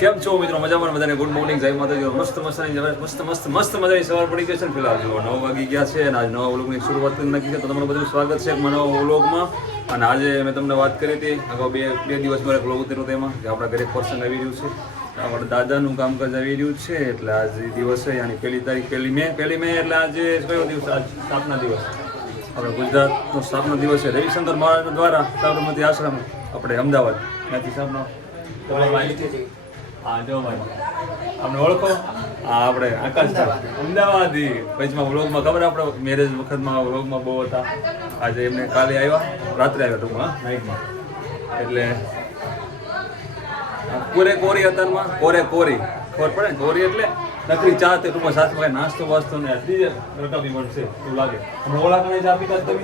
કેમ છો મિત્રો? મજામાં બધાને? ગુડ મોર્નિંગ જય માતાજી. મસ્ત મસ્ત મસ્ત મસ્ત મસ્ત મજાની સવાર પડી ગઈ છે ને ફિલહાલ. જો નવ વાગી ગયા છે અને આજ નવા વ્લોગની શરૂઆત નાખી છે. તો તમારું બધું સ્વાગત છે નવા વ્લોગમાં. અને આજે મેં તમને વાત કરી હતી, અગાઉ બે બે દિવસ મારે વ્લોગ ઉતર્યો તેમાં કે આપણા ઘરે પર્સન આવી રહ્યું છે. આપણા દાદાનું કામકાજ આવી રહ્યું છે, એટલે આજ દિવસે, યાની પહેલી તારીખ, પહેલી મે પહેલી મે, એટલે આજે કયો દિવસ? આજ સ્થાપના દિવસ. આપણે ગુજરાતનો સ્થાપના દિવસ છે. રવિશંકર મહારાજ દ્વારા સાબરમતી આશ્રમ, આપણે અમદાવાદ. ત્યાંથી સ્થાપના હા જો ભાઈ. આપણે ઓળખો? હા આપણે આકાશ અમદાવાદી. પંચમાં વ્લોગમાં ખબર આપણે મેરેજ વખતમાં વ્લોગમાં બહુ હતા. આજે એમને કાલે આવ્યા. રાત્રે આવ્યા ટૂંકમાં નાઇટમાં એટલે કોરે કોરી અત્યારમાં કોરે કોરી. ખબર પડે કોરી એટલે નકરી ચા તે ટૂંકમાં સાથે કાંઈ નાસ્તો વાસ્તો ને ત્રીજે રકાબી મળશે એવું લાગે. અમે ઓળા કણે ચા જ તમે?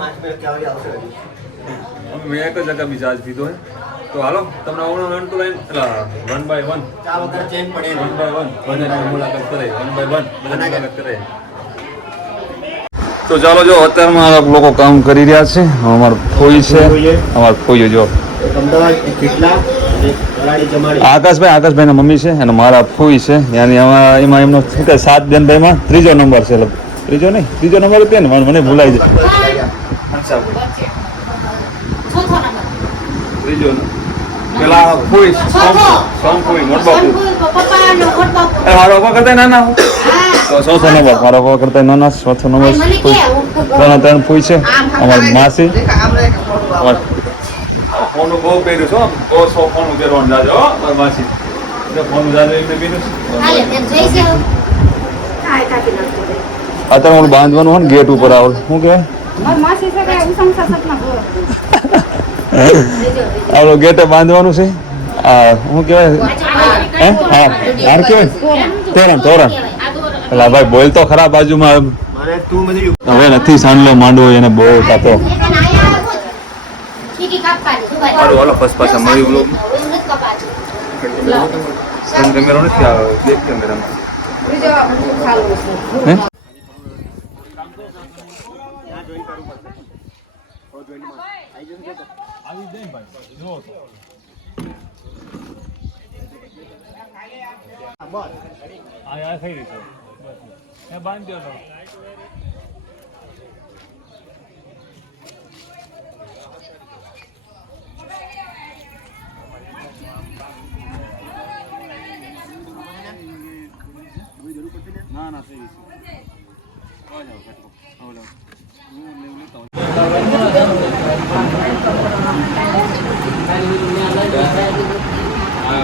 અમે મેં એક જ રકાબી ચાર્જ જ પીધો હે. તો હાલો તમને ઓનો one two line one by one ચાર વખત ચેન પડે વન બાય વન બધાની મુલાકાત કરે વન બાય વન બધાની મુલાકાત કરે તો ચાલો જો અત્યારમાં લોકો કામ કરી રહ્યા છે. અમાર ફોઈ છે. અમાર ફોઈ જો. જમાડી? આકાશભાઈ આકાશભાઈના મમ્મી છે અને મારા ફોઈ છે. યાની એમાં એમનો શું કહે સાત બેનભાઈમાં ત્રીજો નંબર છે ત્રીજો નહીં ત્રીજો નંબર કે ને મને- મને ભૂલાઈ જાય. ત્રીજો નંબર. ત્રીજો પેલા કોઈ સોમ સોમ ફોઈ મોટો પપ્પાનો એ મારો બાપા કરતા નાના હું. તો ચોથો નંબર મારો પપ્પા કરતા નાના ફોઈ. કે હું ત્રણ ત્રણ ફોઈ છે. અમારી માસી. અમાર ફોનું બહુ પહેર્યું છો બહુ સો ફોનું જાજો હો મારી માસી. ફોનું જાજો એમને પહેર્યું અત્યારે ઓલું બાંધવાનું હોય ને ગેટ ઉપર આવું શું માસી કે ઉસંગ. આવડો ગેટે બાંધવાનું છે? આ શું કહેવાય હે? હા. હાર કહેવાય? તોરણ તોરણ. પેલા ભાઈ બોલ તો ખરા બાજુમાં હવે નથી સાંડલો માંડવો એને બહુ તાતો ઠીકી કાપવાની દુબાઈ હાલો હાલો બસ પાછા મળી વ્લોગ એવું નથી કપાતું ફોન કેમેરો નથી આવે બેક કેમેરામાં બીજો ચાલુ છે હે તમને હાથ દઈશ તો આવી અલા ગોટામાં આવી જાય શું યાર? ના, માયા. ઊભા રહ્યો ને ઘરે. પાંચ સીન જણા કેવાનો બધા છે?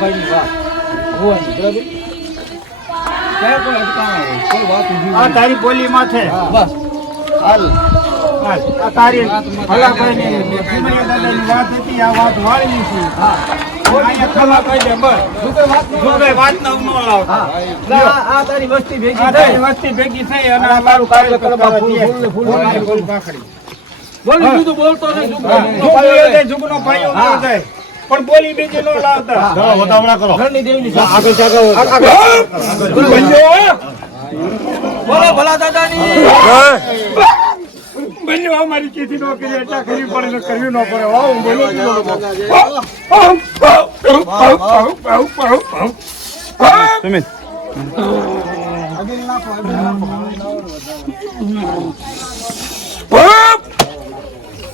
દે વાત. ભુવાની બરાબર? ક્યાં કોઈ અટકાણા હોય કોઈ વાત ઊભી આ તારી બોલી માથે બસ. હાલ. આ તારી ભલાભાઈની ભીમૈયા દાદાની વાત હતી આ વાત છે. હા. તો બોલતો જુગનો. જાય. પણ બોલી બીજી નો લાવતા. ઘરની દેવીની સાથે. બોલો ભલા દાદાની. હો. મારી ચીઠી નો કરી એટલે કરવી પડે ને કરવી ન પડે. હો હું બોલો. આવ, આવ, આવ,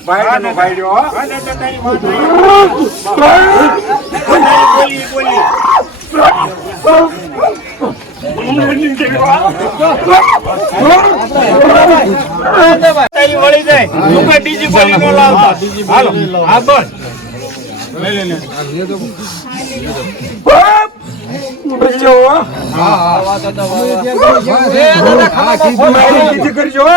આવ. સુમિત આવ. ભાઈડાનો ભાઈડો, બોલી, બોલી. તારી. તું બીજી બોલી નો લાવતા. બોલ. બચ્ચો, હો. મારી ચીઠી કરજો, હો,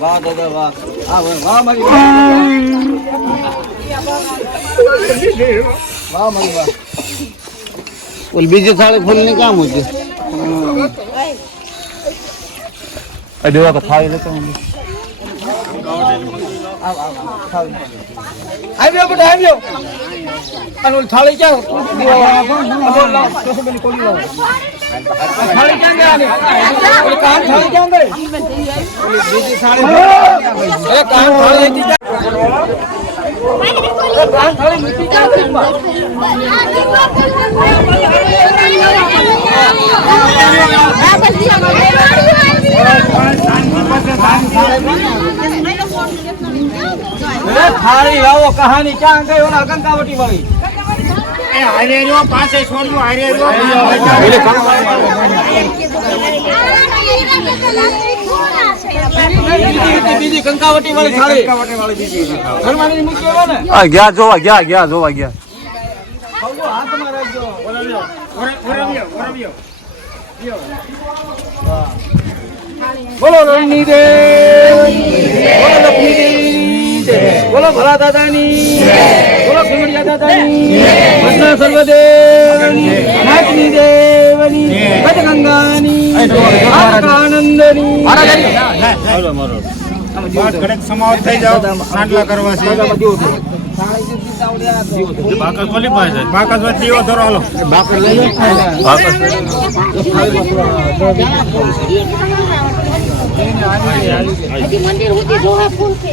વાહ દાદા વાહ. આ વાહ મારી વાહ. મારી વાહ. ઓલી બીજી થાળી ફૂલની કામ હતી દેવા તો ખાઈ લેતો આવ્યો બેટા આવ્યો. અને થાળી ક્યાં થાળી ક્યાં ગયા કાન થાળી ક્યાં ગઈ બીજી થાળી એ કાન થાળી લઈ? કાન થાળી મૂકી ક્યાં ફ્રીજમાં? એ આવો લાવો કહાની ક્યાં ગઈ ઓલા કંકાવટી વાળી? એ હારે રહ્યો, પાસે હારે રહ્યો. બીજી કંકાવટી વાળી થાળી ઘરમાં મૂકી હોય ને. આ ગયા જોવા ગયા ગયા જોવા ગયા. હાથમાં રાખજો. બોલો રણની દેવની જય. દાદાની બોલો ખીમડિયા દાદાની કૃષ્ણ સર્વદેવની નાચની દેવની ગજગંગાની આનંદની બસ, થઈ જાઓ. સાંડલા કરવા છે. બાકસ વચ્ચે દીવો ધરો, હાલો. મંદિર સુધી જોવા ફૂલ છે.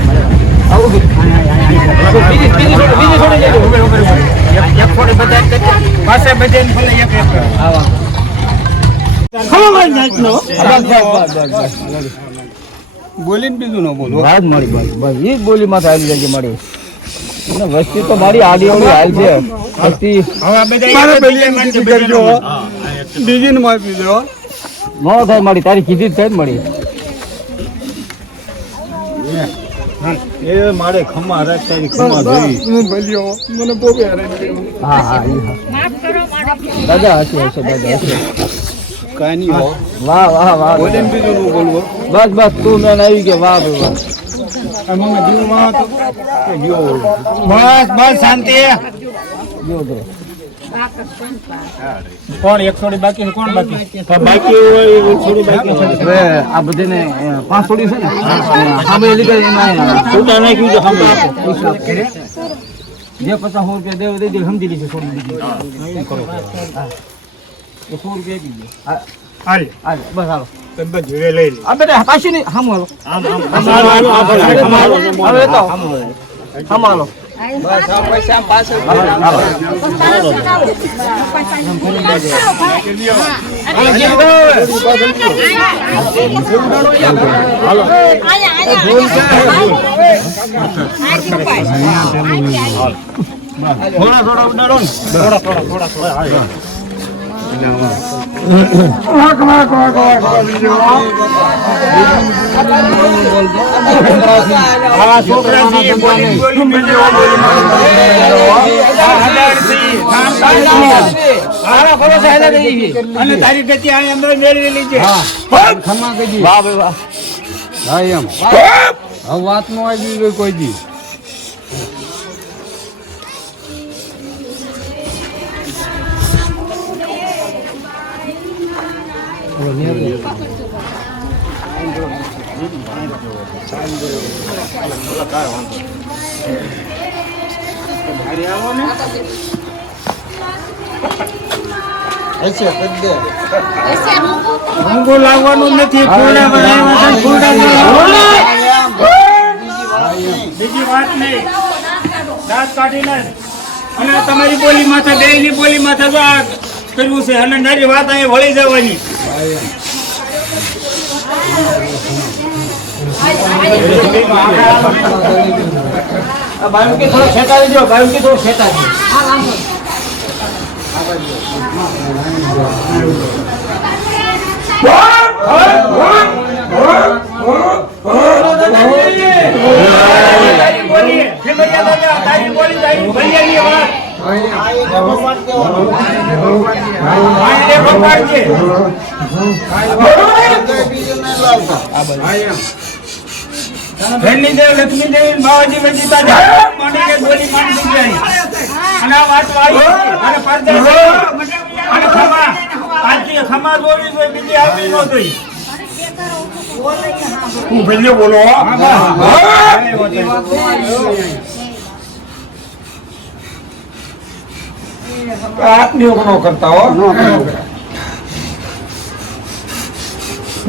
બોલીને બીજું ન બોલો. બસ મળી બસ બસ એ બોલી માં હાલી જાય મળી અને વસ્તી તો મારી આડી અવળી હાલ છે. વસ્તી મારે. બીજી ને માફી દો. ન થાય મારી તારી કીધી જ થાય જ મળી એ મારે ખમા રાખ તારી ખમા જોઈ. હું ભલ્યો. મને બહુ હેરાન હા હા હા. કરો હા દાદા હશે હશે દાદા હશે. કાઈ નહીં હો. વાહ વાહ વાહ બોલીને બીજું નું બોલવો બસ બસ તું મેં આવી કે વાહ ભાઈ વાહ. આ મને દીવમાં તો એ બસ બસ શાંતિ જો તો કોણ એક થોડી બાકી ને કોણ બાકી? બાકી હોય એ થોડું બાકી છે. હવે આ બધાને પાંચ છોડી છે ને? સામે લીધા એમાં છૂટા નાખ્યું છે હમણાં જે પચાસ સો રૂપિયા દેવ દઈ દે સમજી લીધું છોડી દીધી. સો રૂપિયા આપી દે. હાલે. બસ હાલો. તમે બધું એ લઈ લે આ બેટા પાછી નહીં હામ હાલો. આમ આમ. આમ હાલો, હાલો, હાલો. હવે તો હામ હાલો. વાહ, વાહ, વાહ, થોડા થોડા થોડા આ અને તારી ગતિ આ અંદર મેળવી લીજે ખમા કજી વાહ ભાઈ વાહ. હા એમ. વાત નો આવી કોઈ દી. અંગો લાવવાનું નથી. બીજી વાત નહીં દાંત કાઢી નાખ અને તમારી બોલી માથે ની બોલી માથે જો આ કર્યું છે અને નારી વાત અહીંયા વળી જવાની બાયું કે થોડો છેટાવી દો બાયું કે થોડો ફેમરિયા તારી બોલી તારી ભૈયાની વાત લક્ષ્મી દેવી બાવાજી વજીતા જા બોલી વાત વાળી અને ખમા આજથી બીજી આવી ન બોલો આપની ઓગણો કરતા હો.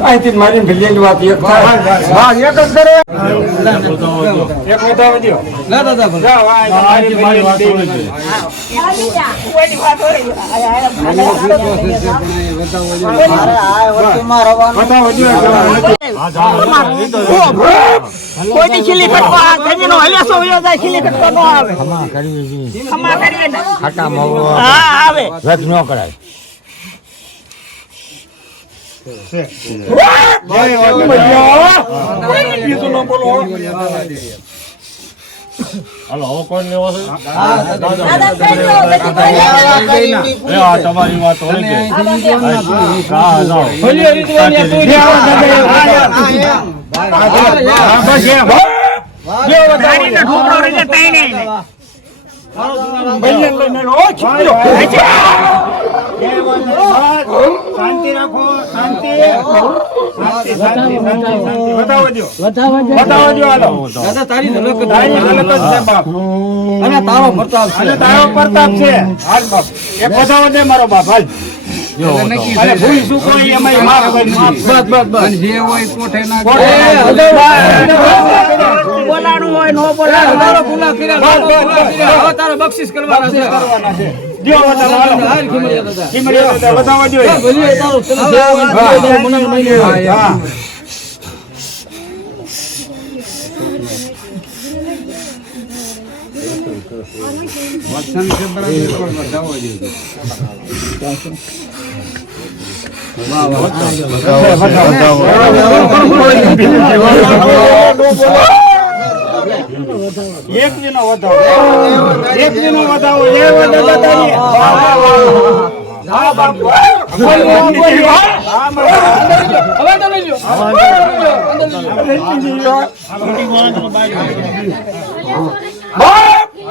અહીંથી મારી ભીલિયાની વાત એક થાય. એક જ કરે. એક બતાવો દ્યો. ના દાદા ભલે મારી મારી વાત. કોઈની ખીલી કટવા જમીનો હલેસો વયો જાય ખીલી કટવા નો આવે ખમા કરીએ ને હા આવે બીજું ન બોલો હો. દાદા કઈ દો પછી ભલે રીતવાની તું બે આવો દાદા. હા, બસ એમ. ગાડીનો ઠોકરો રીતે તાઈને ભલે લઈને લો, છીપલો. શાંતિ રાખો શાંતિ શાંતિ, શાંતિ, શાંતિ, શાંતિ. બતાવો દ્યો. બતાવો દ્યો, હાલો. દાદા તારી ઝલક તારી ઝલક છે, બાપ. અને તારો પ્રતાપ છે અને તારો પ્રતાપ છે હાલ બાપ એ બતાવો દે મારો બાપ હાલ જે હોય કોઠે ના બોલાણું હોય નો તારો બક્ષિસ કરવાના છે. બરાબર જોઈએ. એક દિનો વધાવો એક દિનો વધાવો એ વધાવો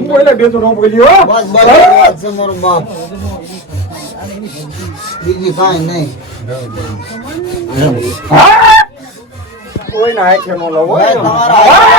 બોલે બે તો ન બોલ્યો બસ બસ વાત છે મારો બાપ બીજી કાંઈ નહીં કોઈ ના હાથે નો લવો ભાઈ તમારા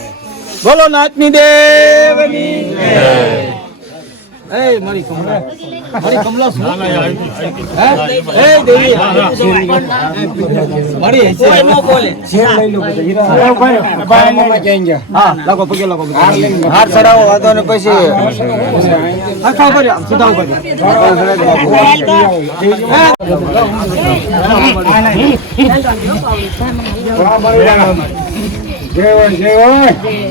બોલો નાથની દેવની એ મારી કમલા. મારી કમલા શું? હે? એ દેવી. મારી કોઈ નો બોલે. પછી. આવા બધું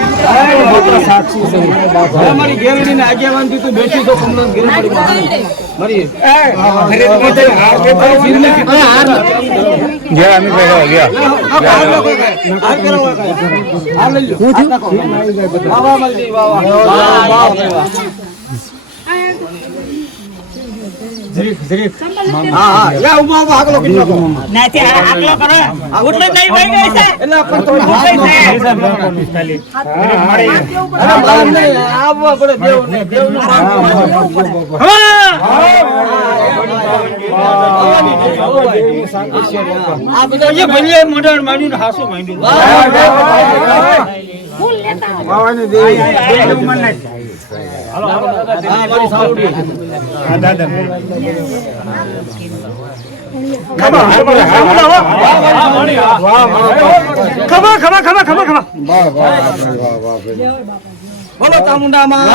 કંપાઈ હવે મારી ગેરડી ને આગેવાનથી તું બેસી તો કમલો ગેર પડી ગયા અમે ભેગા ગયા વાહ વાહ મલજી વાહ વાહ વાહ વાહ હા હા યા ઊભા ઊભા આગલો કેટલો કરો નાથી આ આગલો કરો ઉઠલે નહીં વઈ ગઈ છે એટલે પણ તમે હાથ નો અરે માર નહીં આવવા પડે દેવ ને દેવનું માન આ બધા જે ભલે મોઢાણ માંડ્યું હાસો માંડ્યું દેવી ખબર ખબર ખબર ખબર ખબર બોલો ચામુંડા માં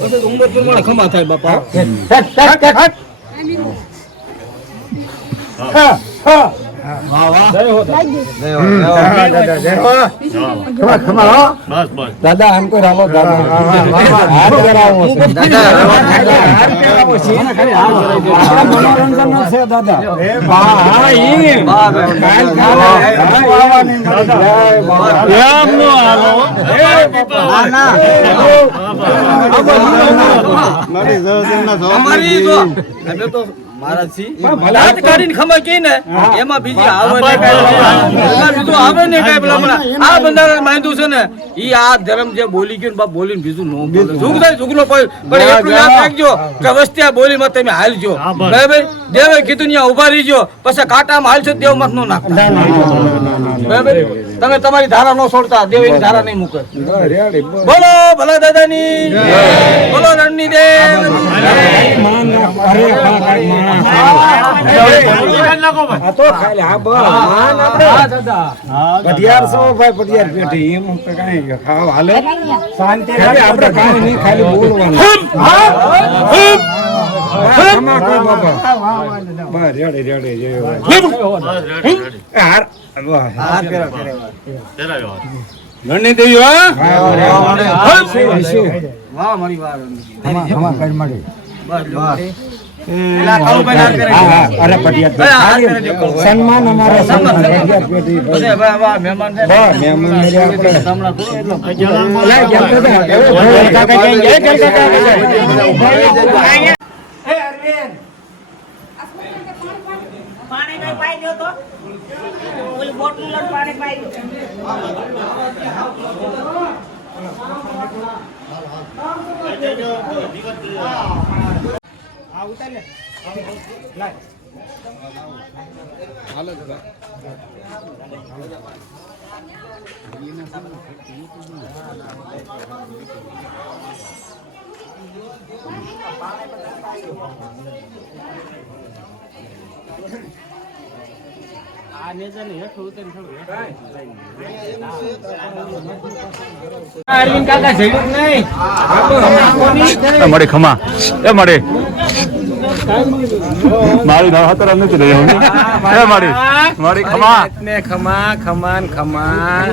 પછી ઉંમર પ્રમાણે ખમા. થાય બાપા દાદા આમ કોઈ રાવો મનોરંજન છે દાદા અમારી છી કાઢીને ખમા ને? એમાં બીજી આવે ને કાંઈ. એમાં બીજું આવે ને કાંઈ પેલા આ બંધારણ માંડ્યું છે ને ઈ આ ધર્મ જે બોલી ગયું બાપ બોલીને બીજું નો બોલે. જુગ થાય જુગનો પણ એટલું યાદ રાખજો કે વસ્તી આ બોલીમાં તમે હાલજો બરાબર. દેવે કીધું ત્યાં ઊભા રહીજો. પછી કાંટામાં હાલશો દેવ મત નો નાખતા. બરાબર? તમે તમારી ધારા નો છોડતા દેવ એની ધારા નહીં મૂકે. બોલો ભલા દાદાની બોલો રણની દેવ શાંતિ આપણે કાંઈ નહીં ખાલી બોલવાનું. ગણની દેવી વાહ મારી વાહ ખમા ખમા કરી પાણી નહીં પાઈ દો તો ઓલી બોટલ લઈને પાણી પાઈ દો હા ઉતાર લે લાય આ નેજાને હેઠું ઉતારી થોડું કાકા જડ્યું નહીં એ મળી ખમા. એ મળી મારી ના હાથર નથી રહ્યો એ મારી. મળી ખમા. ને ખમા ખમાન ખમા.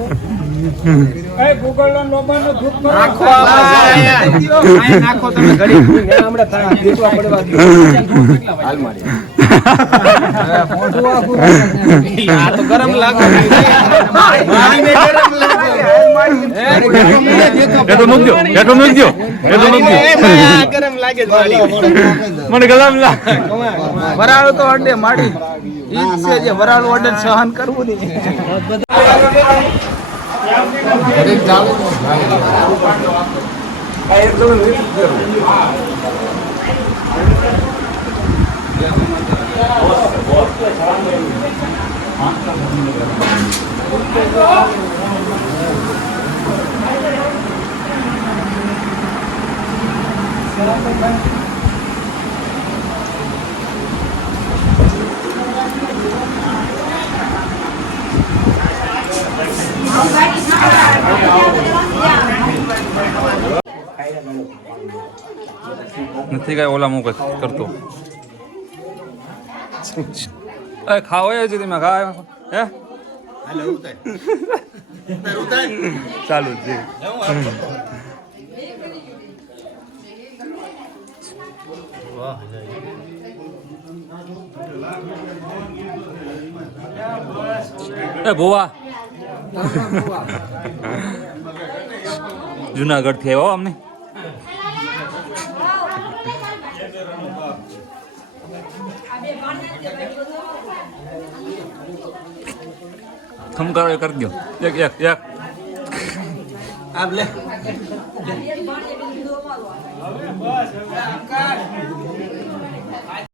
નાખો તમે ઘડી હમણાં થા પડવા હાલ મારી. ગરમ લાગે. મારીને ગરમ લાગે. એ તો મૂકજો એ તો મૂકજો એ તો મૂકજો. ગરમ લાગે જ મને ગલામ લા વરાળ તો અડે માડી. ઈ છે જે વરાળો અડે સહન કરવું નહીં. નથી કઈ ઓલા મુક કરતો એ ખાઓ એ છે તમે ખા હે? ચાલુ જ. છે એ ભોવા. જુનાગઢથી આવ્યો અમને? થમકારો એ કરી દો એક એક એક આપ લે